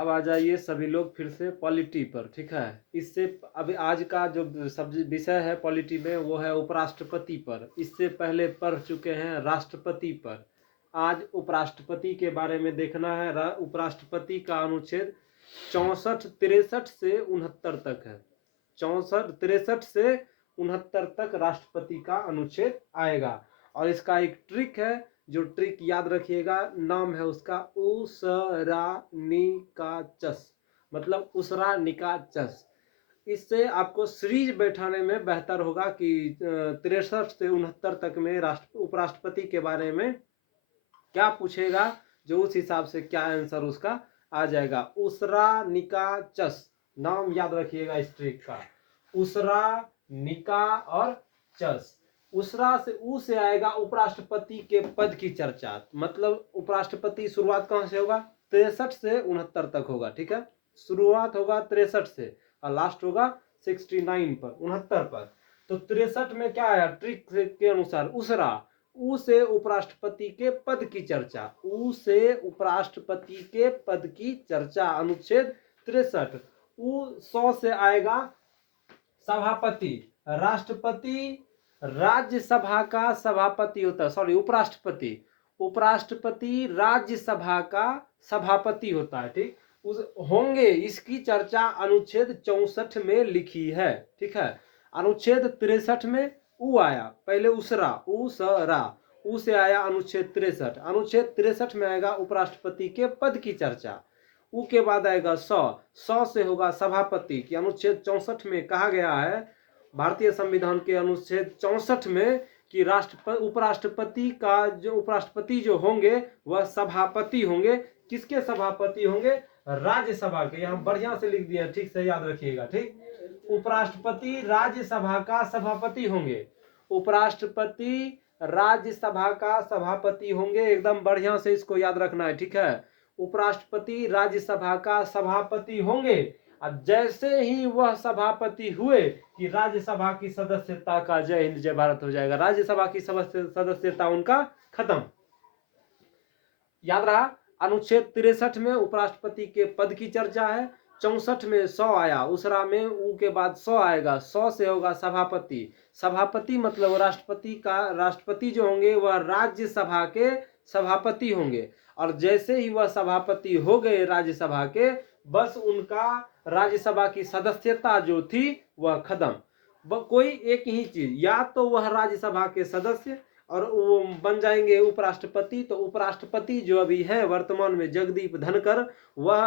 अब आ जाइए सभी लोग फिर से पॉलिटी पर, ठीक है। इससे अभी आज का जो सब्जेक्ट विषय है पॉलिटी में वो है उपराष्ट्रपति पर। इससे पहले पढ़ चुके हैं राष्ट्रपति पर। आज उपराष्ट्रपति के बारे में देखना है। उपराष्ट्रपति का अनुच्छेद 64, 63 से 69 तक है। 64, 63 से 69 तक राष्ट्रपति का अनुच्छेद आएगा। और इसका एक ट्रिक है, जो ट्रिक याद रखिएगा, नाम है उसका उसरा निकाचस, मतलब उसरा निकाचस। इससे आपको सीरीज बैठाने में बेहतर होगा कि 63 से 69 तक में उपराष्ट्रपति के बारे में क्या पूछेगा, जो उस हिसाब से क्या आंसर उसका आ जाएगा। उसरा निकाचस नाम याद रखिएगा इस ट्रिक का, उसरा निका और चस। उसरा से ऊ से आएगा उपराष्ट्रपति के पद की चर्चा, मतलब उपराष्ट्रपति शुरुआत कहां से होगा, 63 से 69 तक होगा, ठीक है। शुरुआत होगा 63 से और लास्ट होगा 69 पर, 69 पर। तो 63 में क्या आया ट्रिक के अनुसार, उसरा, ऊ से उपराष्ट्रपति के पद की चर्चा, ऊ से उपराष्ट्रपति के पद की चर्चा, अनुच्छेद 63। ऊ 100 से आएगा सभापति, राष्ट्रपति राज्यसभा का सभापति होता है, सॉरी उपराष्ट्रपति, उपराष्ट्रपति राज्यसभा का सभापति होता है, ठीक। उस होंगे, इसकी चर्चा अनुच्छेद 64 में लिखी है, ठीक है। अनुच्छेद 63 में ऊ आया, पहले उसरा, ऊ सरा, ऊ से आया अनुच्छेद 63। अनुच्छेद 63 में आएगा उपराष्ट्रपति के पद की चर्चा। ऊ के बाद आएगा 100 से होगा सभापति की। अनुच्छेद 64 में कहा गया है, भारतीय संविधान के अनुच्छेद 64 में, कि उपराष्ट्रपति का जो उपराष्ट्रपति जो होंगे वह सभापति होंगे। किसके सभापति होंगे, राज्यसभा के। यहाँ बढ़िया से लिख दिया, ठीक से याद रखिएगा, ठीक। उपराष्ट्रपति राज्यसभा का सभापति होंगे, उपराष्ट्रपति राज्यसभा का सभापति होंगे, एकदम बढ़िया से इसको याद रखना है, ठीक है। उपराष्ट्रपति राज्यसभा का सभापति होंगे, और जैसे ही वह सभापति हुए कि राज्यसभा की सदस्यता का जय हिंद जय भारत हो जाएगा, राज्यसभा की सदस्यता उनका खत्म। याद रहा, अनुच्छेद 63 में उपराष्ट्रपति के पद की चर्चा है, 64 में 100 आया, उसरा में ऊ के बाद 100 आएगा, 100 से होगा सभापति। सभापति मतलब राष्ट्रपति जो होंगे वह राज्यसभा के सभापति होंगे, और जैसे ही वह सभापति हो गए राज्यसभा के, बस उनका राज्यसभा की सदस्यता जो थी वह खत्म। कोई एक ही चीज, या तो वह राज्यसभा के सदस्य और वो बन जाएंगे उपराष्ट्रपति, तो उपराष्ट्रपति जो अभी है वर्तमान में जगदीप धनखड़, वह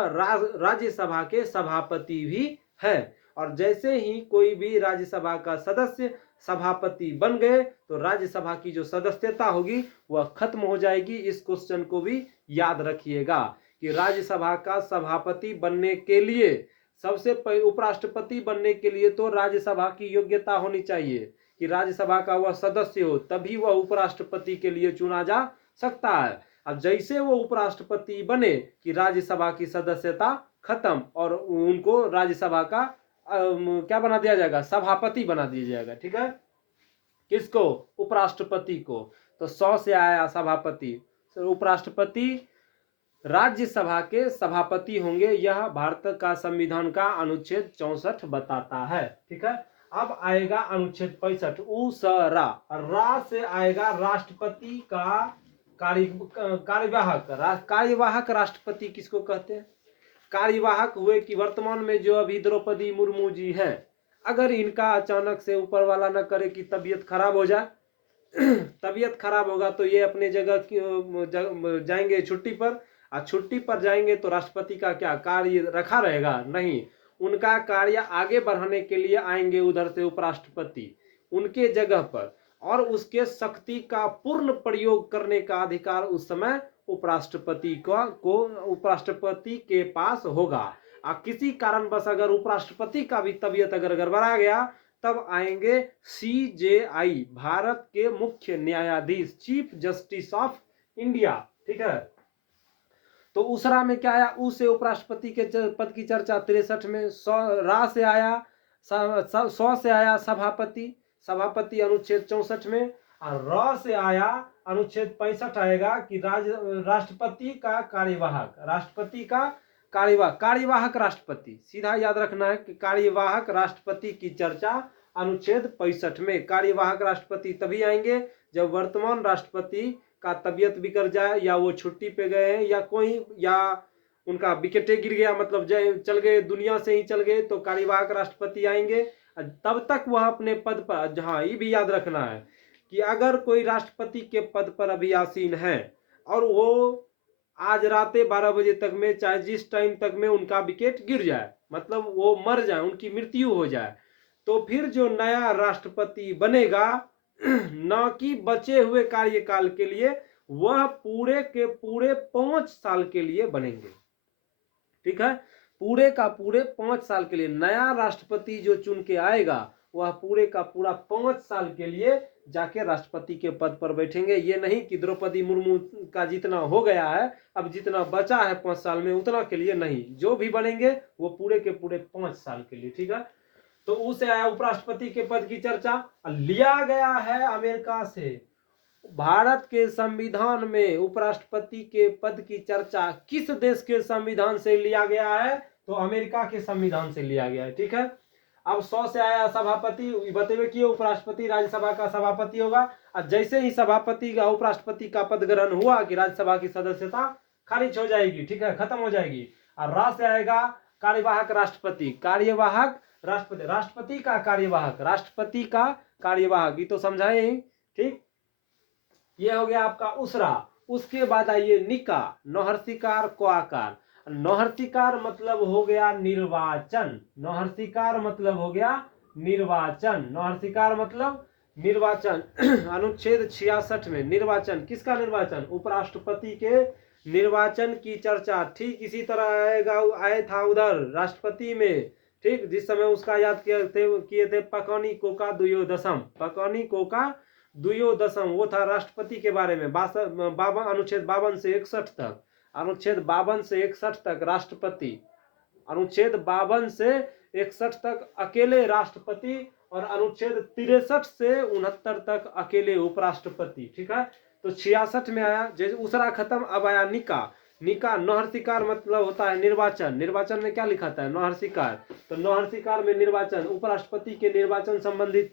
राज्यसभा के सभापति भी है। और जैसे ही कोई भी राज्यसभा का सदस्य सभापति बन गए तो राज्यसभा की जो सदस्यता होगी वह खत्म हो जाएगी। इस क्वेश्चन को भी याद रखिएगा कि राज्यसभा का सभापति बनने के लिए, सबसे पहले उपराष्ट्रपति बनने के लिए तो राज्यसभा की योग्यता होनी चाहिए कि राज्यसभा का वह सदस्य हो, तभी वह उपराष्ट्रपति के लिए चुना जा सकता है। अब जैसे वो उपराष्ट्रपति बने कि राज्यसभा की सदस्यता खत्म, और उनको राज्यसभा का क्या बना दिया जाएगा, सभापति बना दिया जाएगा, ठीक है। किसको, उपराष्ट्रपति को। तो 100 से आया सभापति, उपराष्ट्रपति राज्यसभा के सभापति होंगे, यह भारत का संविधान का अनुच्छेद 64 बताता है, ठीक है। अब आएगा अनुच्छेद 65, उसरा, रा से आएगा राष्ट्रपति का कार्यवाहक राष्ट्रपति किसको कहते हैं, कार्यवाहक हुए कि वर्तमान में जो अभी द्रौपदी मुर्मू जी हैं, अगर इनका अचानक से ऊपर वाला न करे कि तबीयत खराब हो जाए, तबीयत खराब होगा तो ये अपने जगह जाएंगे छुट्टी पर, और छुट्टी पर जाएंगे तो राष्ट्रपति का क्या कार्य रखा रहेगा, नहीं, उनका कार्य आगे बढ़ाने के लिए आएंगे उधर से उपराष्ट्रपति उनके जगह पर, और उसके शक्ति का पूर्ण प्रयोग करने का अधिकार उस समय उपराष्ट्रपति उपराष्ट्रपति के पास होगा। किसी कारणवश अगर उपराष्ट्रपति का भी तबीयत अगर गड़बड़ा गया, तब आएंगे CJI, भारत के मुख्य न्यायाधीश, चीफ जस्टिस ऑफ इंडिया, ठीक है। तो उसरा में क्या आया, ऊ से उपराष्ट्रपति के पद की चर्चा 63 में, 100 रा से आया 100 से आया सभापति, सभापति अनुच्छेद 64 में, और र से आया अनुच्छेद 65 आएगा कि राष्ट्रपति का कार्यवाहक, राष्ट्रपति का कार्यवाहक राष्ट्रपति, सीधा याद रखना है कि कार्यवाहक राष्ट्रपति की चर्चा अनुच्छेद 65 में। कार्यवाहक राष्ट्रपति तभी आएंगे जब वर्तमान राष्ट्रपति का तबीयत बिगड़ जाए, या वो छुट्टी पे गए हैं, या कोई, या उनका विकेटे गिर गया, मतलब चल गए, दुनिया से ही चल गए, तो कार्यवाहक राष्ट्रपति आएंगे। तब तक वह अपने पद पर, हाँ ये भी याद रखना है कि अगर कोई राष्ट्रपति के पद पर अभी आसीन है और वो आज रात 12 बजे तक में, चाहे जिस टाइम तक में उनका विकेट गिर जाए, मतलब वो मर जाए, उनकी मृत्यु हो जाए, तो फिर जो नया राष्ट्रपति बनेगा न कि बचे हुए कार्यकाल के लिए, वह पूरे के पूरे 5 साल के लिए बनेंगे। ठीक है, पूरे का पूरे 5 साल के लिए नया राष्ट्रपति जो चुन के आएगा वह पूरे का पूरा 5 साल के लिए जाके राष्ट्रपति के पद पर बैठेंगे। ये नहीं कि द्रौपदी मुर्मू का जितना हो गया है, अब जितना बचा है 5 साल में उतना के लिए नहीं, जो भी बनेंगे वो पूरे के पूरे 5 साल के लिए। ठीक है, तो उसे आया उपराष्ट्रपति के पद की चर्चा। लिया गया है अमेरिका से। भारत के संविधान में उपराष्ट्रपति के पद की चर्चा किस देश के संविधान से लिया गया है? तो अमेरिका के संविधान से लिया गया है। ठीक है, अब 100 से आया सभापति, बतेवे कि उपराष्ट्रपति राज्यसभा का सभापति होगा। और जैसे ही सभापति का उपराष्ट्रपति का पद ग्रहण हुआ कि राज्यसभा की सदस्यता खारिज हो जाएगी, ठीक है, खत्म हो जाएगी। और राज से आएगा कार्यवाहक राष्ट्रपति। कार्यवाहक राष्ट्रपति, राष्ट्रपति का कार्यवाहक, राष्ट्रपति का कार्यवाहक, ये तो समझाए ही। ठीक, ये हो गया आपका उसरा। उसके बाद आइए निका, नौहर्षिकार को आकार। नौहर्षिकार मतलब हो गया निर्वाचन, नौहर्षिकार मतलब हो गया निर्वाचन, नौहर्षिकार मतलब निर्वाचन। अनुच्छेद 66 में निर्वाचन, किसका निर्वाचन? उपराष्ट्रपति के निर्वाचन की चर्चा ठीक इसी तरह आएगा, आए था उधर राष्ट्रपति में। ठीक, जिस समय उसका याद किए थे पकौनी कोका दुयोदशम, पकौनी कोका दुयोदशम, वो था राष्ट्रपति के बारे में। अनुच्छेद 52 से 61 तक, अनुच्छेद 52 से 61 तक राष्ट्रपति, अनुच्छेद 52 से 61 तक अकेले राष्ट्रपति, और अनुच्छेद 63 से 69 तक अकेले उपराष्ट्रपति। ठीक है, तो 66 में आया, जैसे उसरा खत्म, अब आया निका। निका नौहर्षिकार मतलब होता है निर्वाचन। निर्वाचन में क्या लिखा था? नौहर्षिकार। तो नौहर्षिकार में निर्वाचन, उपराष्ट्रपति के निर्वाचन संबंधित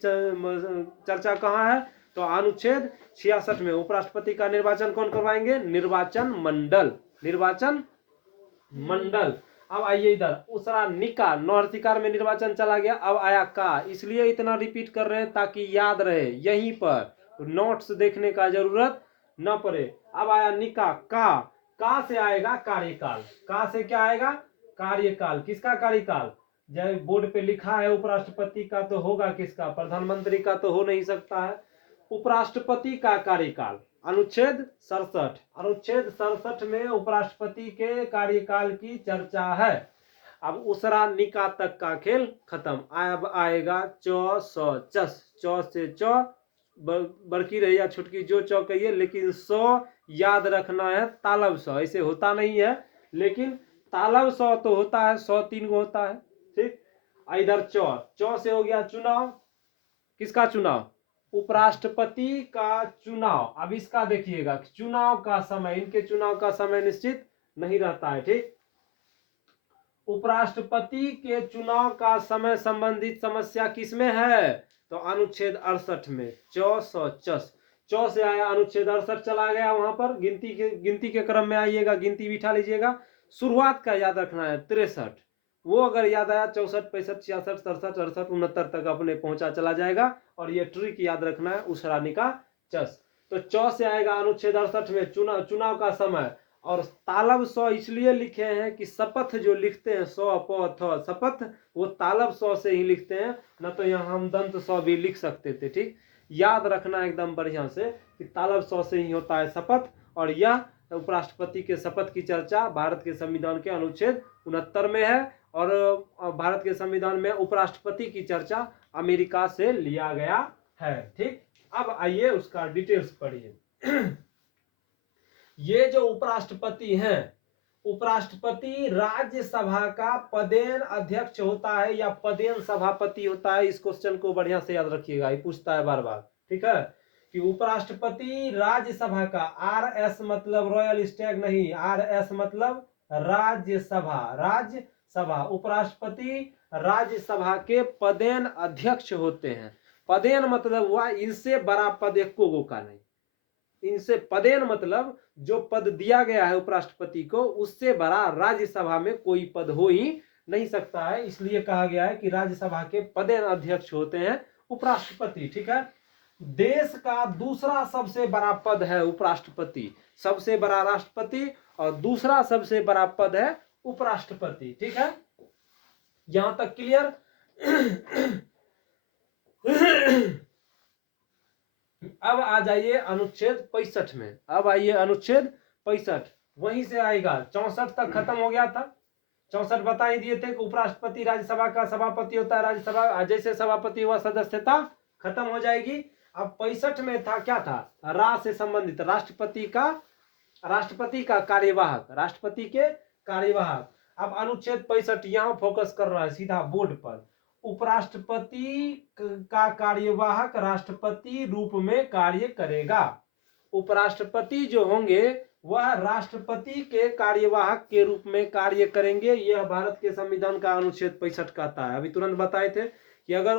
चर्चा कहाँ है? तो अनुच्छेद 66 में। उपराष्ट्रपति का निर्वाचन कौन करवाएंगे? निर्वाचन मंडल, निर्वाचन मंडल। अब आइए इधर, उसरा निका, नौहर्षिकार में निर्वाचन चला गया। अब आया का, इसलिए इतना रिपीट कर रहे हैं ताकि याद रहे, यहीं पर नोट्स देखने का जरूरत न पड़े। अब आया निका, का से आएगा कार्यकाल। का से क्या आएगा? कार्यकाल। किसका कार्यकाल? जब बोर्ड पे लिखा है उपराष्ट्रपति का, तो होगा किसका? प्रधानमंत्री का तो हो नहीं सकता है। उपराष्ट्रपति का कार्यकाल, अनुच्छेद 67, अनुच्छेद 67 में उपराष्ट्रपति के कार्यकाल की चर्चा है। अब उसरा निका तक का खेल खत्म। अब आएगा चौ सौ चस, चौ से चौ बड़की रही या छुटकी जो चौ कहिए, लेकिन 100 याद रखना है, तालब 100 ऐसे होता नहीं है, लेकिन तालब 100 तो होता है, 100 3 गो होता है। ठीक, इधर चौ से हो गया चुनाव। किसका चुनाव? उपराष्ट्रपति का चुनाव। अब इसका देखिएगा, चुनाव का समय, इनके चुनाव का समय निश्चित नहीं रहता है। ठीक, उपराष्ट्रपति के चुनाव का समय संबंधित समस्या किसमें है? तो अनुच्छेद 68 में। चौ से आया, अनुच्छेद 68 चला गया, वहां पर गिनती के क्रम में आइएगा, गिनती बिठा लीजिएगा। शुरुआत का याद रखना है 63, वो अगर याद आया 64, 65, 66, 67, 68, 69 तक अपने पहुंचा चला जाएगा। और ये ट्रिक याद रखना है, उसरानी का चस। तो चौ से आएगा अनुच्छेद 68 में चुनाव का समय। और तालब 100 इसलिए लिखे हैं कि शपथ जो लिखते हैं 100 प थ शपथ, वो तालब 100 से ही लिखते हैं, न तो यहाँ हम दंत 100 भी लिख सकते थे। ठीक, याद रखना एकदम बढ़िया से कि तालब 100 से ही होता है शपथ। और यह उपराष्ट्रपति के शपथ की चर्चा भारत के संविधान के अनुच्छेद 69 में है। और भारत के संविधान में उपराष्ट्रपति की चर्चा अमेरिका से लिया गया है। ठीक, अब आइए उसका डिटेल्स पढ़िए। ये जो उपराष्ट्रपति हैं, उपराष्ट्रपति राज्यसभा का पदेन अध्यक्ष होता है या पदेन सभापति होता है। इस क्वेश्चन को बढ़िया से याद रखिएगा, ये पूछता है बार बार। ठीक है, कि उपराष्ट्रपति राज्यसभा का, RS मतलब रॉयल स्टैग नहीं, RS मतलब राज्यसभा, राज्यसभा, उपराष्ट्रपति राज्यसभा के पदेन अध्यक्ष होते हैं। पदेन मतलब हुआ इनसे बड़ा पद एको का नहीं, इनसे पदेन मतलब जो पद दिया गया है उपराष्ट्रपति को उससे बड़ा राज्यसभा में कोई पद हो ही नहीं सकता है, इसलिए कहा गया है कि राज्यसभा के पदेन अध्यक्ष होते हैं उपराष्ट्रपति। ठीक है, देश का दूसरा सबसे बड़ा पद है उपराष्ट्रपति, सबसे बड़ा राष्ट्रपति और दूसरा सबसे बड़ा पद है उपराष्ट्रपति। ठीक है, यहां तक क्लियर। अब आ जाइए अनुच्छेद 65 में, अब आइए अनुच्छेद 65, वहीं से आएगा। 64 तक खत्म हो गया था, 64 बता ही दिए थे कि उपराष्ट्रपति राज्यसभा का सभापति होता है, राज्यसभा जैसे सभापति हुआ सदस्यता खत्म हो जाएगी। अब 65 में था, क्या था, रा से संबंधित राष्ट्रपति का कार्यवाहक, राष्ट्रपति के कार्यवाहक। अब अनुच्छेद 65 यहां फोकस कर रहा है सीधा बोर्ड पर। उपराष्ट्रपति का कार्यवाहक राष्ट्रपति रूप में कार्य करेगा। उपराष्ट्रपति जो होंगे वह राष्ट्रपति के कार्यवाहक के रूप में कार्य करेंगे। यह भारत के संविधान का अनुच्छेद 65 कहता है। अभी तुरंत बताए थे कि अगर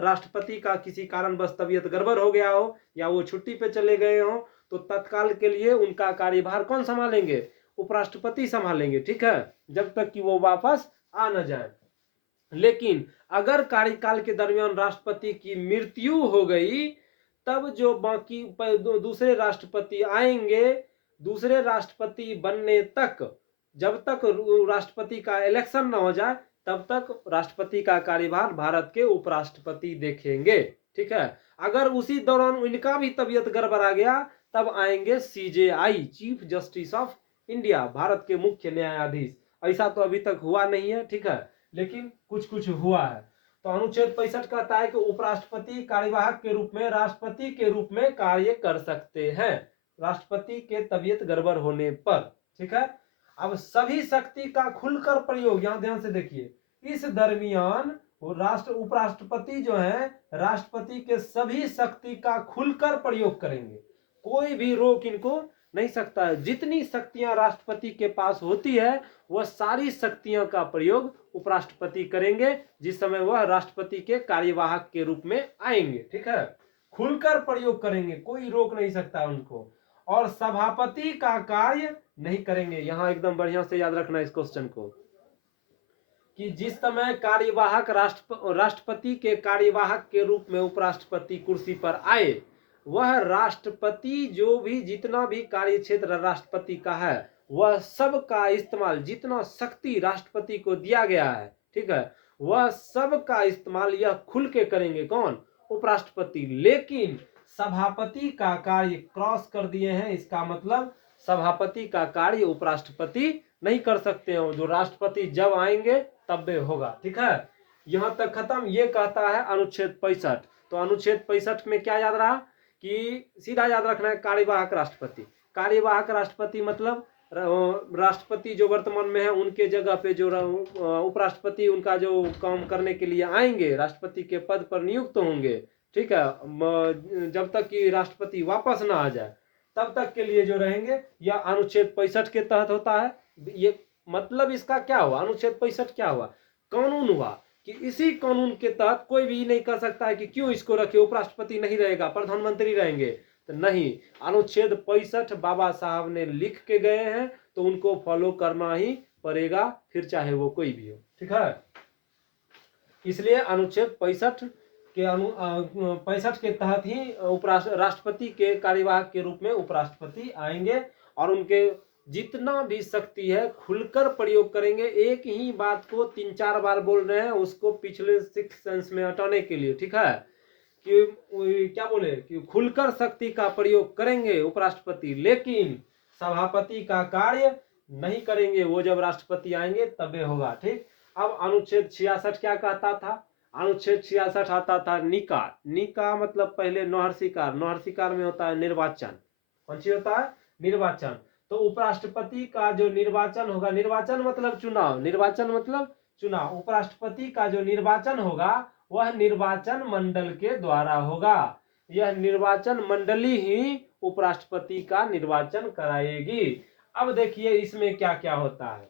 राष्ट्रपति का किसी कारणवश तबीयत गड़बड़ हो गया हो या वो छुट्टी पे चले गए हो तो तत्काल के लिए उनका कार्यभार कौन संभालेंगे, उपराष्ट्रपति संभालेंगे। ठीक है, जब तक कि वो वापस आ न जाए। लेकिन अगर कार्यकाल के दरमियान राष्ट्रपति की मृत्यु हो गई तब जो बाकी दूसरे राष्ट्रपति आएंगे, दूसरे राष्ट्रपति बनने तक, जब तक राष्ट्रपति का इलेक्शन न हो जाए तब तक राष्ट्रपति का कार्यभार भारत के उपराष्ट्रपति देखेंगे। ठीक है, अगर उसी दौरान इनका भी तबीयत गड़बड़ा गया तब आएंगे CJI, chief justice of India, Bharat के मुख्य न्यायाधीश। ऐसा तो अभी तक हुआ नहीं है, ठीक है, लेकिन कुछ कुछ हुआ है। तो अनुच्छेद 65 कहता है कि उपराष्ट्रपति कार्यवाहक के रूप में राष्ट्रपति के रूप में कार्य कर सकते हैं राष्ट्रपति के तबीयत गड़बड़ होने पर। ठीक है, अब सभी शक्ति का खुलकर प्रयोग, यहां ध्यान से देखिए, इस दरमियान उपराष्ट्रपति जो है राष्ट्रपति के सभी शक्ति का खुलकर प्रयोग करेंगे, कोई भी रोक इनको नहीं सकता है। जितनी शक्तियां राष्ट्रपति के पास होती है वह सारी शक्तियों का प्रयोग उपराष्ट्रपति करेंगे जिस समय वह राष्ट्रपति के कार्यवाहक के रूप में आएंगे। ठीक है, खुलकर प्रयोग करेंगे, कोई रोक नहीं सकता उनको। और सभापति का कार्य नहीं करेंगे। यहां एकदम बढ़िया से याद रखना इस क्वेश्चन को कि जिस समय कार्यवाहक राष्ट्रपति के कार्यवाहक के रूप में उपराष्ट्रपति कुर्सी पर आए, वह राष्ट्रपति जो भी जितना भी कार्य क्षेत्र राष्ट्रपति का है वह सब का इस्तेमाल, जितना शक्ति राष्ट्रपति को दिया गया है, ठीक है, वह सब का इस्तेमाल यह खुल के करेंगे। कौन, उपराष्ट्रपति। लेकिन सभापति का कार्य क्रॉस कर दिए हैं, इसका मतलब सभापति का कार्य उपराष्ट्रपति नहीं कर सकते हैं, जो राष्ट्रपति जब आएंगे तब भी होगा। ठीक है, यहां तक खत्म। ये कहता है अनुच्छेद 65। तो अनुच्छेद 65 में क्या याद रहा कि सीधा याद रखना है कार्यवाहक राष्ट्रपति। कार्यवाहक राष्ट्रपति मतलब राष्ट्रपति जो वर्तमान में है उनके जगह पे जो उपराष्ट्रपति उनका जो काम करने के लिए आएंगे, राष्ट्रपति के पद पर नियुक्त होंगे। ठीक है, जब तक कि राष्ट्रपति वापस ना आ जाए तब तक के लिए जो रहेंगे, यह अनुच्छेद 65 के तहत होता है। ये मतलब इसका क्या हुआ, अनुच्छेद 65 क्या हुआ, कानून हुआ कि इसी कानून के तहत कोई भी नहीं कर सकता है कि क्यों इसको रखे, उपराष्ट्रपति नहीं रहेगा, प्रधानमंत्री रहेंगे। तो नहीं, अनुच्छेद 65 बाबा साहब ने लिख के गए हैं तो उनको फॉलो करना ही पड़ेगा, फिर चाहे वो कोई भी हो। ठीक है, इसलिए अनुच्छेद 65 के तहत ही राष्ट्रपति के कार्यवाहक के रूप में उपराष्ट्रपति आएंगे और उनके जितना भी शक्ति है खुलकर प्रयोग करेंगे। एक ही बात को 3-4 बार बोल रहे हैं, उसको पिछले 6 सेंस में हटाने के लिए। ठीक है, कि क्या बोले कि खुलकर शक्ति का प्रयोग करेंगे उपराष्ट्रपति, लेकिन सभापति का कार्य नहीं करेंगे, वो जब राष्ट्रपति आएंगे तबे होगा। ठीक, अब अनुच्छेद 66 क्या कहता था, अनुच्छेद 66 आता था निका। निका मतलब पहले नौहर्षिकार, नौहर्षिकार में होता है निर्वाचन। कौन सी होता है, निर्वाचन। तो उपराष्ट्रपति का जो निर्वाचन होगा, निर्वाचन मतलब चुनाव, निर्वाचन मतलब चुनाव, उपराष्ट्रपति का जो निर्वाचन होगा वह निर्वाचन मंडल के द्वारा होगा। यह निर्वाचन मंडली ही उपराष्ट्रपति का निर्वाचन कराएगी। अब देखिए इसमें क्या क्या होता है।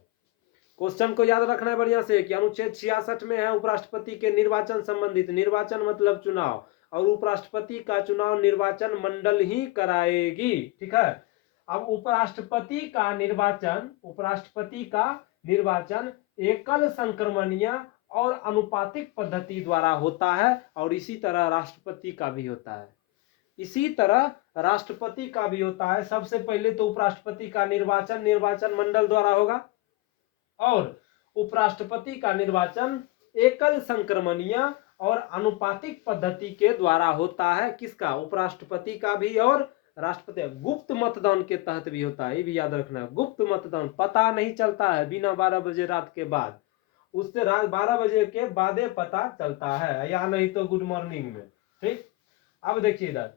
क्वेश्चन को याद रखना है बढ़िया से कि अनुच्छेद 66 में है उपराष्ट्रपति के निर्वाचन संबंधित, निर्वाचन मतलब चुनाव, और उपराष्ट्रपति का चुनाव निर्वाचन मंडल ही कराएगी। ठीक है, अब उपराष्ट्रपति का निर्वाचन एकल संक्रमणीय और अनुपातिक पद्धति द्वारा होता है, और इसी तरह राष्ट्रपति का भी होता है। इसी तरह राष्ट्रपति का भी होता है। सबसे पहले तो उपराष्ट्रपति का निर्वाचन मंडल द्वारा होगा, और उपराष्ट्रपति का निर्वाचन एकल संक्रमणीय और अनुपातिक पद्धति के द्वारा होता है। किसका? उपराष्ट्रपति का भी और राष्ट्रपति। गुप्त मतदान के तहत भी होता है, ये भी याद रखना। गुप्त मतदान पता नहीं चलता है बिना 12 बजे रात के बाद, उससे रात 12 बजे के बाद पता चलता है, या नहीं तो गुड मॉर्निंग में। ठीक, अब देखिए इधर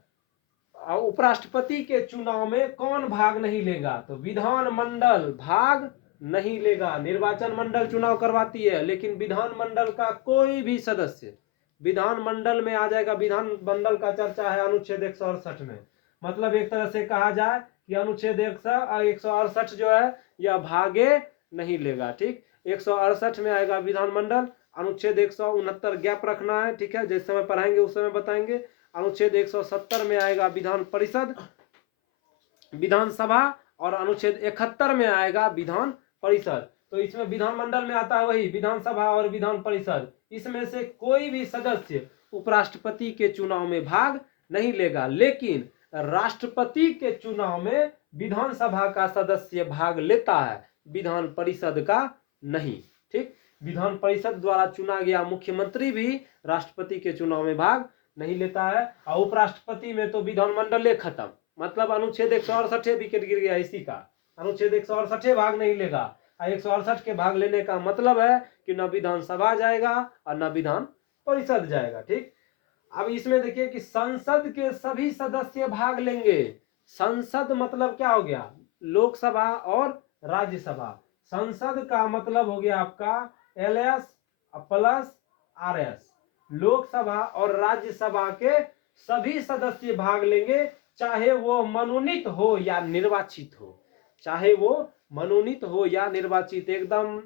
उपराष्ट्रपति के चुनाव में कौन भाग नहीं लेगा? तो विधानमंडल भाग नहीं लेगा। निर्वाचन मंडल चुनाव करवाती है, लेकिन विधानमंडल का कोई भी सदस्य विधानमंडल में आ जाएगा। विधानमंडल का चर्चा है अनुच्छेद 168 में। मतलब एक तरह से कहा जाए कि अनुच्छेद 168 जो है यह भागे नहीं लेगा। ठीक, 168 में आएगा विधानमंडल, अनुच्छेद 169 गैप रखना है। ठीक है, जिस समय पढ़ाएंगे उस समय बताएंगे। अनुच्छेद 170 में आएगा विधान परिषद, विधानसभा, और अनुच्छेद 71 में आएगा विधान परिषद। तो इसमें विधानमंडल में आता है वही विधानसभा और विधान परिषद। इसमें से कोई भी सदस्य उपराष्ट्रपति के चुनाव में भाग नहीं लेगा, लेकिन राष्ट्रपति के चुनाव में विधानसभा का सदस्य भाग लेता है, विधान परिषद का नहीं। ठीक, विधान परिषद द्वारा चुना गया मुख्यमंत्री भी राष्ट्रपति के चुनाव में भाग नहीं लेता है। और उपराष्ट्रपति में तो विधानमंडल खत्म, मतलब अनुच्छेद 168 विकेट गिर गया इसी का। अनुच्छेद 168 भाग नहीं लेगा, और 168 के भाग लेने का मतलब है कि न विधानसभा जाएगा और न विधान परिषद जाएगा। ठीक, अब इसमें देखिए कि संसद के सभी सदस्य भाग लेंगे। संसद मतलब क्या हो गया? लोकसभा और राज्यसभा। संसद का मतलब हो गया आपका LS प्लस RS। लोकसभा और राज्यसभा के सभी सदस्य भाग लेंगे, चाहे वो मनोनीत हो या निर्वाचित हो। चाहे वो मनोनीत हो या निर्वाचित, एकदम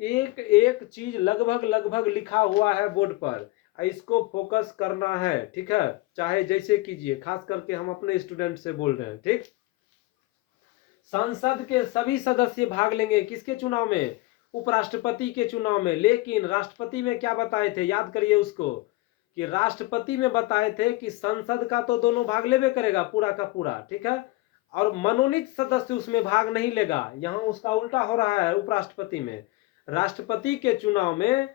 एक एक चीज लगभग लिखा हुआ है बोर्ड पर, इसको फोकस करना है। ठीक है, चाहे जैसे कीजिए, खास करके हम अपने स्टूडेंट से बोल रहे हैं। ठीक, संसद के सभी सदस्य भाग लेंगे किसके चुनाव में? उपराष्ट्रपति के चुनाव में। लेकिन राष्ट्रपति में क्या बताए थे? याद करिए उसको, कि राष्ट्रपति में बताए थे कि संसद का तो दोनों भाग लेवे करेगा पूरा का पूरा। ठीक है, और मनोनीत सदस्य उसमें भाग नहीं लेगा। यहां उसका उल्टा हो रहा है। उपराष्ट्रपति में, राष्ट्रपति के चुनाव में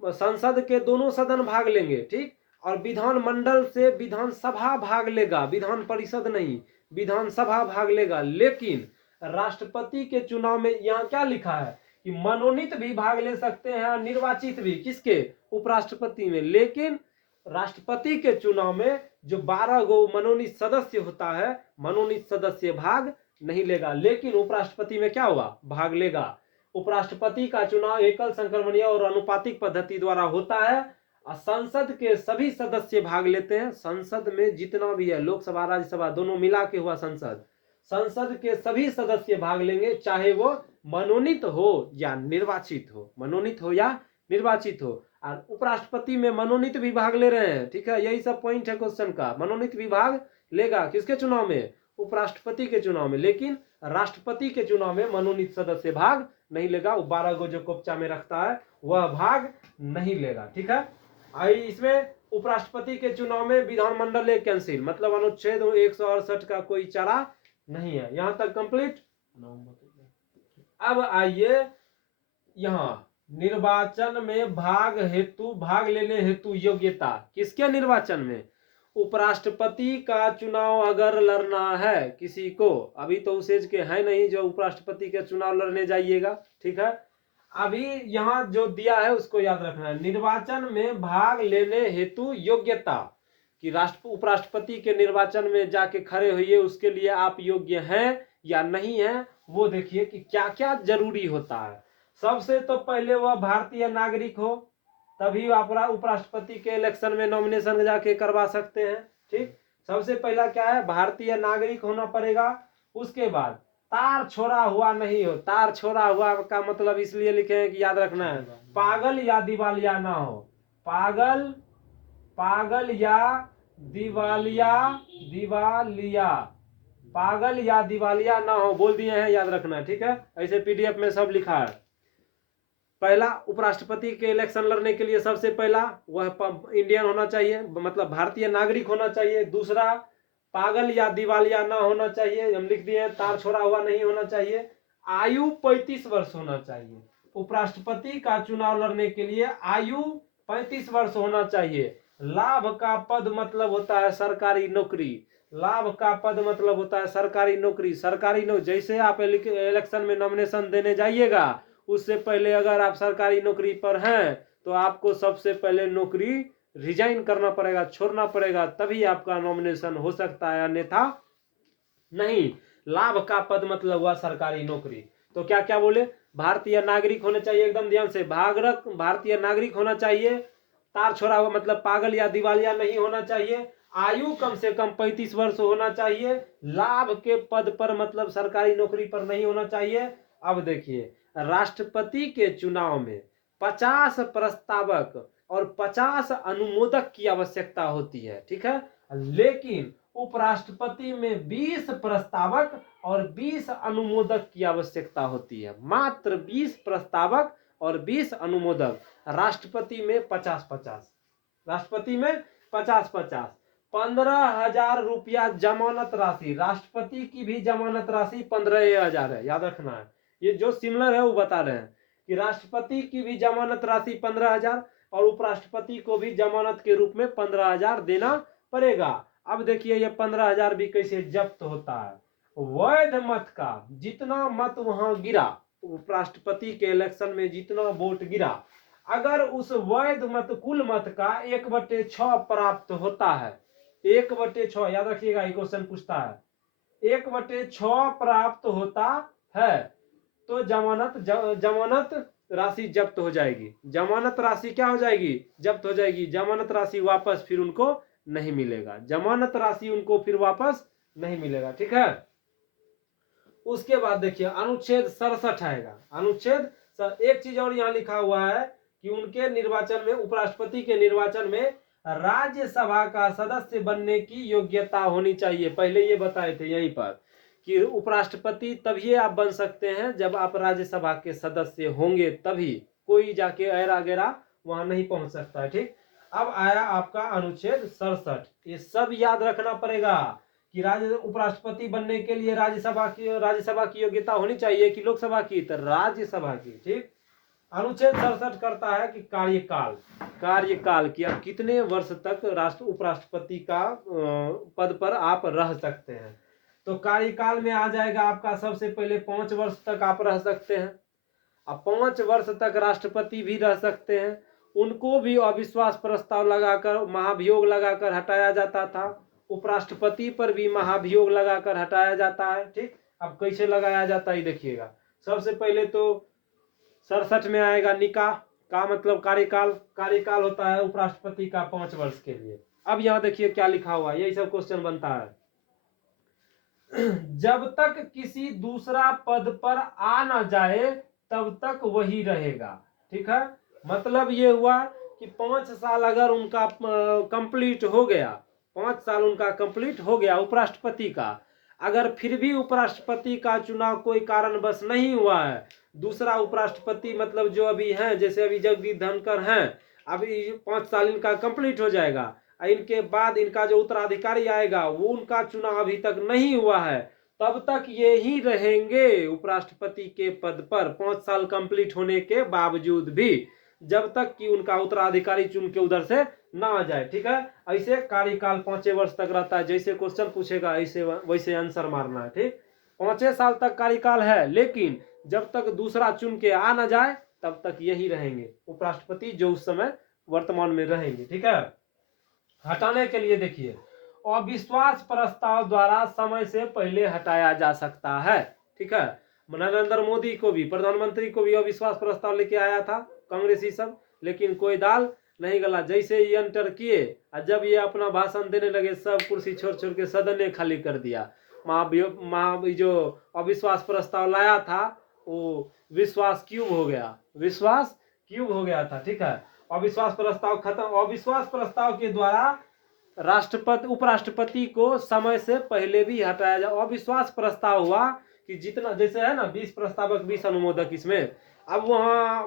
संसद के दोनों सदन भाग लेंगे। ठीक, और विधानमंडल से विधानसभा भाग लेगा, विधान परिषद नहीं, विधानसभा भाग लेगा। लेकिन राष्ट्रपति के चुनाव में यहाँ क्या लिखा है कि मनोनीत भी भाग ले सकते हैं और निर्वाचित भी। किसके? उपराष्ट्रपति में। लेकिन राष्ट्रपति के चुनाव में जो 12 गो मनोनीत सदस्य होता है, मनोनीत सदस्य भाग नहीं लेगा। लेकिन उपराष्ट्रपति में क्या होगा? भाग लेगा। उपराष्ट्रपति का चुनाव एकल संक्रमणीय और अनुपातिक पद्धति द्वारा होता है, और संसद के सभी सदस्य भाग लेते हैं। संसद में जितना भी है, लोकसभा राज्यसभा दोनों मिला के हुआ संसद, संसद के सभी सदस्य भाग लेंगे, चाहे वो मनोनीत हो या निर्वाचित हो। मनोनीत हो या निर्वाचित हो। और उपराष्ट्रपति में मनोनीत भी भाग ले रहे हैं। ठीक है, यही सब पॉइंट है क्वेश्चन का। मनोनीत भी भाग लेगा किसके चुनाव में? उपराष्ट्रपति के चुनाव में। लेकिन राष्ट्रपति के चुनाव में मनोनीत सदस्य भाग नहीं लेगा। वो 12 गो जो कोपचा में रखता है वह भाग नहीं लेगा। ठीक है, इसमें उपराष्ट्रपति के चुनाव में विधानमंडल कैंसिल, मतलब अनुच्छेद 168 का कोई चारा नहीं है। यहां तक कंप्लीट। अब आइए यहां निर्वाचन में भाग लेने हेतु योग्यता। किसके निर्वाचन में? उपराष्ट्रपति का चुनाव अगर लड़ना है किसी को, अभी तो उस एज के है नहीं जो उपराष्ट्रपति का चुनाव लड़ने जाइएगा। ठीक है, अभी यहाँ जो दिया है उसको याद रखना है। निर्वाचन में भाग लेने हेतु योग्यता, कि उपराष्ट्रपति के निर्वाचन में जाके खड़े होइए, उसके लिए आप योग्य हैं या नहीं हैं, वो देखिए कि क्या क्या जरूरी होता है। सबसे तो पहले वह भारतीय नागरिक हो, तभी आप उपराष्ट्रपति के इलेक्शन में नॉमिनेशन जाके करवा सकते हैं। ठीक, सबसे पहला क्या है? भारतीय नागरिक होना पड़ेगा। उसके बाद तार छोड़ा हुआ नहीं हो। तार छोड़ा हुआ का मतलब इसलिए लिखे हैं कि याद रखना है, पागल या दिवालिया ना हो। पागल, पागल या दिवालिया, दिवालिया, पागल या दिवालिया ना हो बोल दिए हैं, याद रखना है, ठीक है। ऐसे पीडीएफ में सब लिखा है। पहला, उपराष्ट्रपति के इलेक्शन लड़ने के लिए सबसे पहला वह इंडियन होना चाहिए, मतलब भारतीय नागरिक होना चाहिए। दूसरा, पागल या दिवालिया ना होना चाहिए, हम लिख दिए। तार छोड़ा हुआ नहीं होना चाहिए। आयु 35 वर्ष होना चाहिए। उपराष्ट्रपति का चुनाव लड़ने के लिए आयु 35 वर्ष होना चाहिए। लाभ का पद मतलब होता है सरकारी नौकरी। लाभ का पद मतलब होता है सरकारी नौकरी। सरकारी नौकरी, जैसे आप इलेक्शन में नॉमिनेशन देने जाइएगा, उससे पहले अगर आप सरकारी नौकरी पर हैं तो आपको सबसे पहले नौकरी रिजाइन करना पड़ेगा, छोड़ना पड़ेगा, तभी आपका नॉमिनेशन हो सकता है, अन्यथा नहीं। लाभ का पद मतलब हुआ सरकारी नौकरी। तो क्या क्या बोले, भारतीय नागरिक होने चाहिए, एकदम ध्यान से, भारतीय नागरिक होना चाहिए। तार छोड़ा हुआ मतलब पागल या दिवालिया नहीं होना चाहिए। आयु कम से कम 35 वर्ष होना चाहिए। लाभ के पद पर मतलब सरकारी नौकरी पर नहीं होना चाहिए। अब देखिए, राष्ट्रपति के चुनाव में 50 प्रस्तावक और 50 अनुमोदक की आवश्यकता होती है, ठीक है। लेकिन उपराष्ट्रपति में 20 प्रस्तावक और 20 अनुमोदक की आवश्यकता होती है। मात्र 20 प्रस्तावक और 20 अनुमोदक। राष्ट्रपति में 50-50, राष्ट्रपति में 50-50। 15,000 रुपया जमानत राशि। राष्ट्रपति की भी जमानत राशि 15,000 है, याद रखना है। ये जो सिमिलर है वो बता रहे हैं कि राष्ट्रपति की भी जमानत राशि 15,000 और उपराष्ट्रपति को भी जमानत के रूप में 15,000 देना पड़ेगा। अब देखिए ये 15,000 भी कैसे जब्त होता है। वैध मत का जितना मत वहां गिरा, उपराष्ट्रपति के इलेक्शन में जितना वोट गिरा, अगर उस वैध मत, कुल मत का 1/6 प्राप्त होता है, 1/6, याद रखिएगा, ये क्वेश्चन पूछता है, 1/6 प्राप्त होता है तो जमानत राशि जब्त हो जाएगी। जमानत राशि क्या हो जाएगी, जब्त हो जाएगी। जमानत राशि वापस फिर उनको नहीं मिलेगा, जमानत राशि उनको फिर वापस नहीं मिलेगा, ठीक है। उसके बाद देखिए अनुच्छेद 67 आएगा। अनुच्छेद एक चीज और यहाँ लिखा हुआ है कि उनके निर्वाचन में, उपराष्ट्रपति के निर्वाचन में राज्यसभा का सदस्य बनने की योग्यता होनी चाहिए। पहले ये बताए थे यहीं पर कि उपराष्ट्रपति तभी आप बन सकते हैं जब आप राज्यसभा के सदस्य होंगे, तभी। कोई जाके ऐरा गैरा वहां नहीं पहुंच सकता है, ठीक। अब आया आपका अनुच्छेद 67। ये सब याद रखना पड़ेगा कि उपराष्ट्रपति बनने के लिए राज्यसभा की योग्यता होनी चाहिए कि लोकसभा की, तो राज्यसभा की, ठीक। अनुच्छेद 67 करता है कि कार्यकाल की आप कितने वर्ष तक उपराष्ट्रपति का पद पर आप रह सकते हैं। तो कार्यकाल में आ जाएगा आपका सबसे पहले 5 वर्ष तक आप रह सकते हैं। अब 5 वर्ष तक राष्ट्रपति भी रह सकते हैं। उनको भी अविश्वास प्रस्ताव लगाकर, महाभियोग लगाकर हटाया जाता था। उपराष्ट्रपति पर भी महाभियोग लगाकर हटाया जाता है, ठीक। अब कैसे लगाया जाता है देखिएगा। सबसे पहले तो 67 में आएगा निकाह का मतलब कार्यकाल होता है उपराष्ट्रपति का 5 वर्ष के लिए। अब यहाँ देखिए क्या लिखा हुआ है, यही सब क्वेश्चन बनता है। जब तक किसी दूसरा पद पर आ ना जाए तब तक वही रहेगा, ठीक है। मतलब ये हुआ कि 5 साल अगर उनका कंप्लीट हो गया, 5 साल उनका कंप्लीट हो गया उपराष्ट्रपति का, अगर फिर भी उपराष्ट्रपति का चुनाव कोई कारणवश नहीं हुआ है, दूसरा उपराष्ट्रपति मतलब जो अभी हैं, जैसे अभी जगदीप धनखड़ हैं, अभी 5 साल इनका कंप्लीट हो जाएगा, इनके बाद इनका जो उत्तराधिकारी आएगा वो उनका चुनाव अभी तक नहीं हुआ है, तब तक ये ही रहेंगे उपराष्ट्रपति के पद पर 5 साल कंप्लीट होने के बावजूद भी, जब तक कि उनका उत्तराधिकारी चुन के उधर से ना आ जाए, ठीक है। ऐसे कार्यकाल 5 वर्ष तक रहता है। जैसे क्वेश्चन पूछेगा ऐसे वैसे आंसर मारना है, ठीक। 5 साल तक कार्यकाल है, लेकिन जब तक दूसरा चुन के आ ना जाए तब तक यही रहेंगे उपराष्ट्रपति जो उस समय वर्तमान में रहेंगे, ठीक है। हटाने के लिए देखिए, अविश्वास प्रस्ताव द्वारा समय से पहले हटाया जा सकता है, ठीक है। नरेंद्र मोदी को भी, प्रधानमंत्री को भी अविश्वास प्रस्ताव लेके आया था कांग्रेसी सब, लेकिन कोई दाल नहीं गला। जैसे ये एंटर किए और जब ये अपना भाषण देने लगे, सब कुर्सी छोड़ छोड़ के सदन ने खाली कर दिया। जो अविश्वास प्रस्ताव लाया था वो विश्वास क्यूब हो गया, विश्वास क्यूब हो गया था। ठीक है, अविश्वास प्रस्ताव खत्म। अविश्वास प्रस्ताव के द्वारा राष्ट्रपति उपराष्ट्रपति को समय से पहले भी हटाया जाए। अविश्वास प्रस्ताव हुआ कि जितना जैसे है ना 20 प्रस्तावक 20 अनुमोदक, इसमें अब वहाँ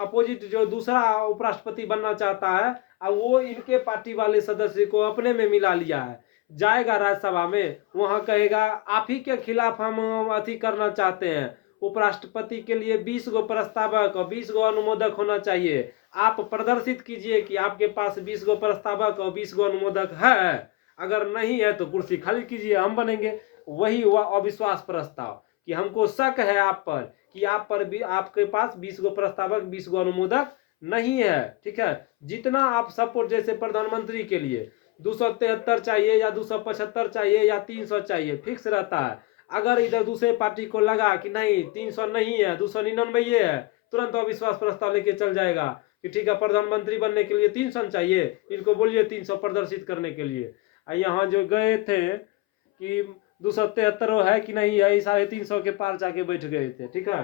अपोजिट जो दूसरा उपराष्ट्रपति बनना चाहता है अब वो इनके पार्टी वाले सदस्य को अपने में मिला लिया है, जाएगा राज्यसभा में, वहां कहेगा आप ही के खिलाफ हम अथी करना चाहते हैं, उपराष्ट्रपति के लिए 20 गो प्रस्तावक और 20 गो अनुमोदक होना चाहिए, आप प्रदर्शित कीजिए कि आपके पास 20 गो प्रस्तावक और 20 गो अनुमोदक है, अगर नहीं है तो कुर्सी खाली कीजिए, हम बनेंगे। वही हुआ अविश्वास प्रस्ताव कि हमको शक है आप पर कि आप पर भी आपके पास 20 गो प्रस्तावक 20 गो अनुमोदक नहीं है। ठीक है, जितना आप सपोर्ट, जैसे प्रधानमंत्री के लिए 273 चाहिए या 275 चाहिए या 300 चाहिए, फिक्स रहता है। अगर इधर दूसरे पार्टी को लगा कि नहीं 300 नहीं है 299 है, तुरंत अविश्वास प्रस्ताव लेके चल जाएगा कि ठीक है प्रधानमंत्री बनने के लिए 300 चाहिए, इनको बोलिए 300 प्रदर्शित करने के लिए। यहाँ जो गए थे कि 273 है कि नहीं है, 350 के पार जाके बैठ गए थे। ठीक है,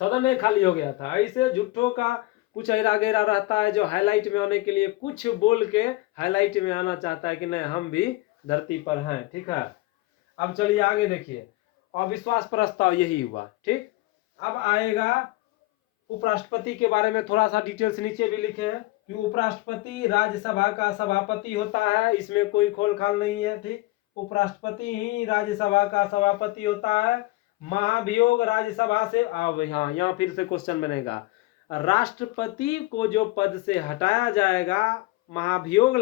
सदन में खाली हो गया था। ऐसे झूठों का कुछ ऐरा गैरा रहता है जो हाईलाइट में आने के लिए कुछ बोल के हाईलाइट में आना चाहता है कि नहीं हम भी धरती पर हैं। ठीक है, अब चलिए आगे देखिए, अविश्वास प्रस्ताव यही हुआ। ठीक, अब आएगा उपराष्ट्रपति के बारे में थोड़ा सा डिटेल्स नीचे भी लिखे हैं कि उपराष्ट्रपति राज्यसभा का सभापति होता है, इसमें कोई खोल खाल नहीं है। ठीक, उपराष्ट्रपति ही राज्यसभा का सभापति होता है। महाभियोग राज्यसभा से, अब यहाँ फिर से क्वेश्चन बनेगा, राष्ट्रपति को जो पद से हटाया जाएगा महाभियोग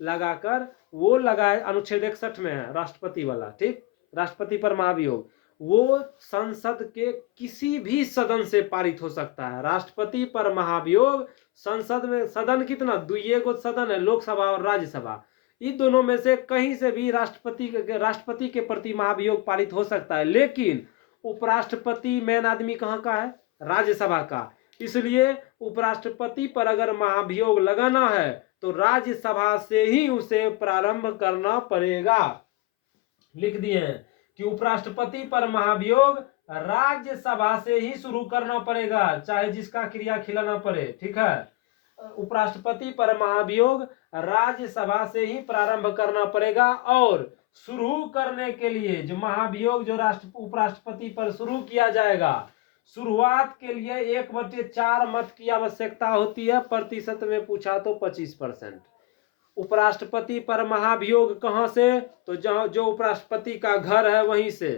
लगाकर वो लगाए, अनुच्छेद 61 में है राष्ट्रपति वाला। ठीक, राष्ट्रपति पर महाभियोग वो संसद के किसी भी सदन से पारित हो सकता है। राष्ट्रपति पर महाभियोग संसद में, सदन कितना, दुइये को सदन है, लोकसभा और राज्यसभा, इन दोनों में से कहीं से भी राष्ट्रपति के प्रति महाभियोग पारित हो सकता है। लेकिन उपराष्ट्रपति मेन आदमी कहाँ का है, राज्यसभा का, इसलिए उपराष्ट्रपति पर अगर महाभियोग लगाना है तो राज्यसभा से ही उसे प्रारंभ करना पड़ेगा। लिख दिए हैं कि उपराष्ट्रपति पर महाभियोग राज्यसभा से ही शुरू करना पड़ेगा, चाहे जिसका क्रिया खिलाना पड़े। ठीक है, उपराष्ट्रपति पर महाभियोग राज्यसभा से ही प्रारंभ करना पड़ेगा। और शुरू करने के लिए जो महाभियोग जो उपराष्ट्रपति पर शुरू किया जाएगा, शुरुआत के लिए 1/4 मत की आवश्यकता होती है, प्रतिशत में पूछा तो 25%। उपराष्ट्रपति पर महाभियोग कहां से, तो जो उपराष्ट्रपति का घर है वहीं से,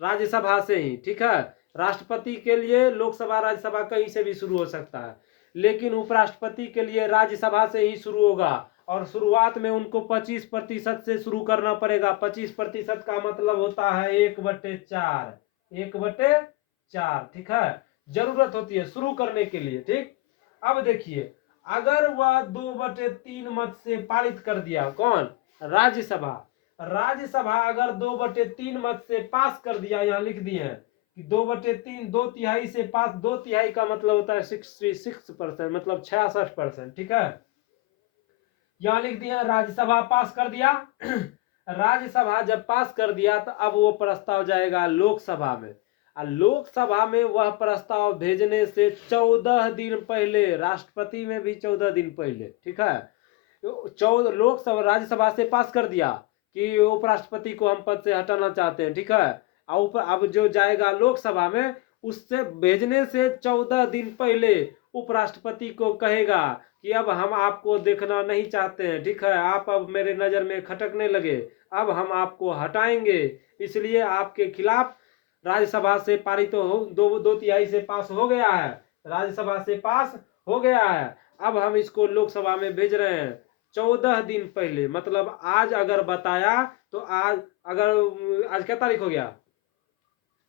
राज्यसभा से ही। ठीक है, राष्ट्रपति के लिए लोकसभा राज्यसभा कहीं से भी शुरू हो सकता है, लेकिन उपराष्ट्रपति के लिए राज्यसभा से ही शुरू होगा। और शुरुआत में उनको 25% से शुरू करना पड़ेगा। 25% का मतलब होता है 1/4, 1/4। ठीक है, जरूरत होती है शुरू करने के लिए। ठीक, अब देखिए अगर वह 2/3 मत से पारित कर दिया, कौन, राज्यसभा अगर 2/3 मत से पास कर दिया, यहाँ लिख दिए हैं कि 2/3 2/3 से पास, 2/3 का मतलब होता है 66%, मतलब 66%। ठीक है, यहाँ लिख दिया राज्यसभा पास कर दिया। राज्यसभा जब पास कर दिया तो अब वो प्रस्ताव जाएगा लोकसभा में। लोकसभा में वह प्रस्ताव भेजने से 14 दिन पहले, राष्ट्रपति में भी 14 दिन पहले। ठीक है, लोकसभा राज्यसभा से पास कर दिया कि उपराष्ट्रपति को हम पद से हटाना चाहते हैं। ठीक है, अब जो जाएगा लोकसभा में, उससे भेजने से 14 दिन पहले उपराष्ट्रपति को कहेगा कि अब हम आपको देखना नहीं चाहते हैं। ठीक है, आप अब मेरे नजर में खटकने लगे, अब हम आपको हटाएंगे, इसलिए आपके खिलाफ राज्यसभा से पारित हो 2/3 से पास हो गया है, राज्यसभा से पास हो गया है, अब हम इसको लोकसभा में भेज रहे हैं 14 दिन पहले। मतलब आज अगर बताया तो आज क्या तारीख हो गया,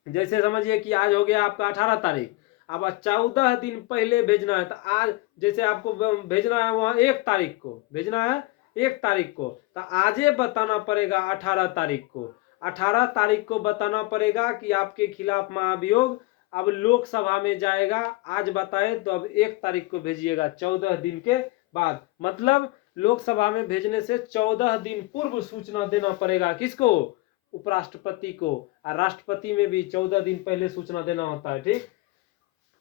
जैसे समझिए कि आज हो गया आपका 18 तारीख, अब 14 दिन पहले भेजना है। तो आज जैसे आपको भेजना है वहां 1 तारीख को भेजना है, 1 तारीख को, तो आजे बताना पड़ेगा 18 तारीख को। 18 तारीख को बताना पड़ेगा कि आपके खिलाफ महाभियोग अब लोकसभा में जाएगा। आज बताए तो अब 1 तारीख को भेजिएगा, 14 दिन के बाद। मतलब लोकसभा में भेजने से 14 दिन पूर्व सूचना देना पड़ेगा। किसको? उपराष्ट्रपति को। और राष्ट्रपति में भी 14 दिन पहले सूचना देना होता है। ठीक,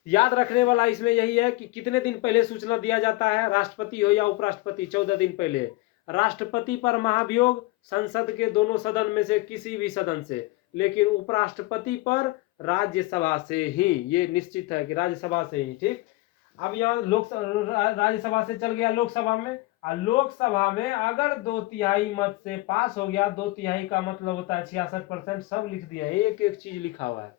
याद रखने वाला इसमें यही है कि कितने दिन पहले सूचना दिया जाता है, राष्ट्रपति हो या उपराष्ट्रपति, 14 दिन पहले। राष्ट्रपति पर महाभियोग संसद के दोनों सदन में से किसी भी सदन से, लेकिन उपराष्ट्रपति पर राज्यसभा से ही, ये निश्चित है कि राज्यसभा से ही। ठीक, अब यहाँ राज्यसभा से चल गया लोकसभा में, और लोकसभा में अगर 2/3 मत से पास हो गया, 2/3 का मतलब होता है 66%, सब लिख दिया, एक एक चीज लिखा हुआ है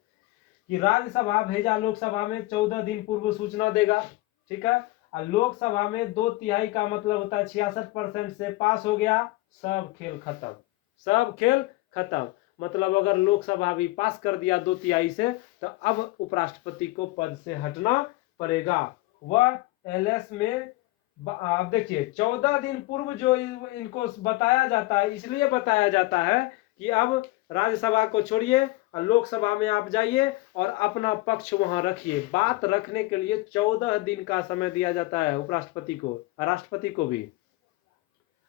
कि राज्यसभा भेजा लोकसभा में 14 दिन पूर्व सूचना देगा। ठीक है, और लोकसभा में 2/3 का मतलब होता है 66% से पास हो गया, सब खेल खत्म, सब खेल खत्म। मतलब अगर लोकसभा भी पास कर दिया 2/3 से, तो अब उपराष्ट्रपति को पद से हटना पड़ेगा। वह एलएस में अब देखिए 14 दिन पूर्व जो इनको बताया जाता है, इसलिए बताया जाता है कि अब राज्यसभा को छोड़िए और लोकसभा में आप जाइए और अपना पक्ष वहां रखिए। बात रखने के लिए 14 दिन का समय दिया जाता है उपराष्ट्रपति को, राष्ट्रपति को भी।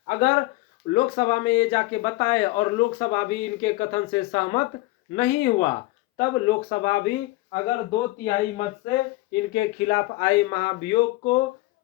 अगर लोकसभा में ये जाके बताए और लोकसभा भी इनके कथन से सहमत नहीं हुआ, तब लोकसभा भी अगर 2/3 मत से इनके खिलाफ आए महाभियोग को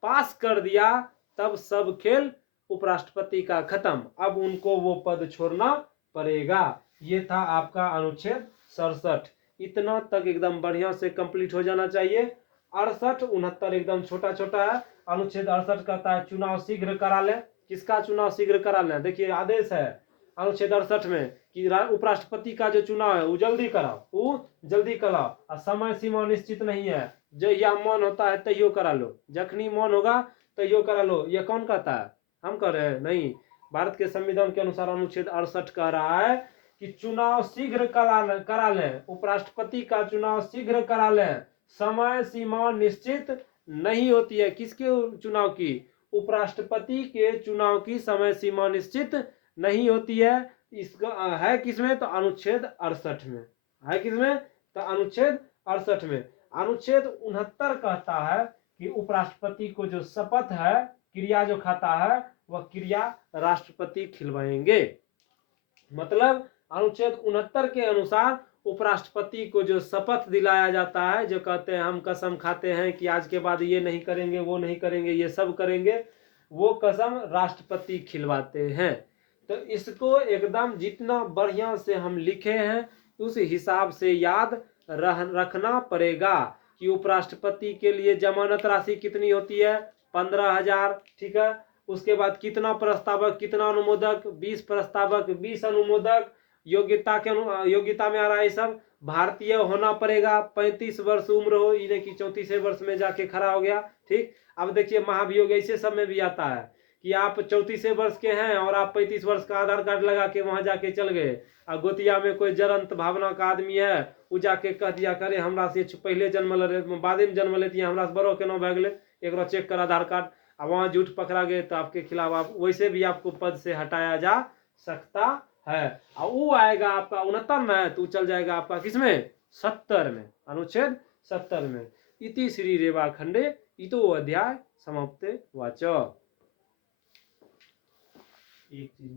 पास कर दिया, तब सब खेल उपराष्ट्रपति का खत्म। अब उनको वो पद छोड़ना पड़ेगा। ये था आपका अनुच्छेद 67। इतना तक एकदम बढ़िया से कंप्लीट हो जाना चाहिए। 68, 69 एकदम छोटा छोटा है। अनुच्छेद 68 कहता है चुनाव शीघ्र करा लें। किसका चुनाव शीघ्र करा लें? देखिए आदेश है अनुच्छेद 68 में कि उपराष्ट्रपति का जो चुनाव है वो जल्दी कराओ, वो जल्दी कराओ, और समय सीमा निश्चित नहीं है, जो या मन होता है तैयो करा लो, जखनी मन होगा तैयो करा लो। ये कौन कहता है? हम कह रहे हैं? नहीं, भारत के संविधान के अनुसार अनुच्छेद 68 कह रहा है कि चुनाव शीघ्र करा लें, उपराष्ट्रपति का चुनाव शीघ्र करा लें, समय सीमा निश्चित नहीं होती है। किसके चुनाव की? उपराष्ट्रपति के चुनाव की समय सीमा निश्चित नहीं होती है। इसका है किसमें? तो अनुच्छेद 68 में है। किसमें? तो अनुच्छेद 68 में। अनुच्छेद 69 कहता है कि उपराष्ट्रपति को जो शपथ है, क्रिया जो खाता है, वह क्रिया राष्ट्रपति खिलवाएंगे। मतलब अनुच्छेद 69 के अनुसार उपराष्ट्रपति को जो शपथ दिलाया जाता है, जो कहते हैं हम कसम खाते हैं कि आज के बाद ये नहीं करेंगे, वो नहीं करेंगे, ये सब करेंगे, वो कसम राष्ट्रपति खिलवाते हैं। तो इसको एकदम जितना बढ़िया से हम लिखे हैं उस हिसाब से याद रखना पड़ेगा कि उपराष्ट्रपति के लिए जमानत राशि कितनी होती है? 15,000। ठीक है, उसके बाद कितना प्रस्तावक, कितना अनुमोदक? 20 प्रस्तावक, 20 अनुमोदक। योग्यता में आ रहा है सब, भारतीय होना पड़ेगा, 35 वर्ष उम्र हो, इन्हें की 34 वर्ष में जाके खड़ा हो गया। ठीक, अब देखिए महाभियोग ऐसे सब में भी आता है कि आप 34 वर्ष के हैं और आप 35 वर्ष का आधार कार्ड लगा के वहां जाके चल गए, और गोतिया में कोई जरंत भावना का आदमी है, वो जाके कह दिया करे हमरा से पहले जन्मल रहे, बाद में जन्म लेती, हमरा से बड़ो केना भए गेलै, एक चेक कर आधार कार्ड। अब वहां झूठ पकड़ा गए तो आपके खिलाफ आप वैसे भी आपको पद से हटाया जा सकता है। और वो आएगा आपका 69 में, तो चल जाएगा आपका किसमें? 70 में, अनुच्छेद 70 में। इति श्री रेवा खंडे इतो अध्याय समाप्ते वाच। एक चीज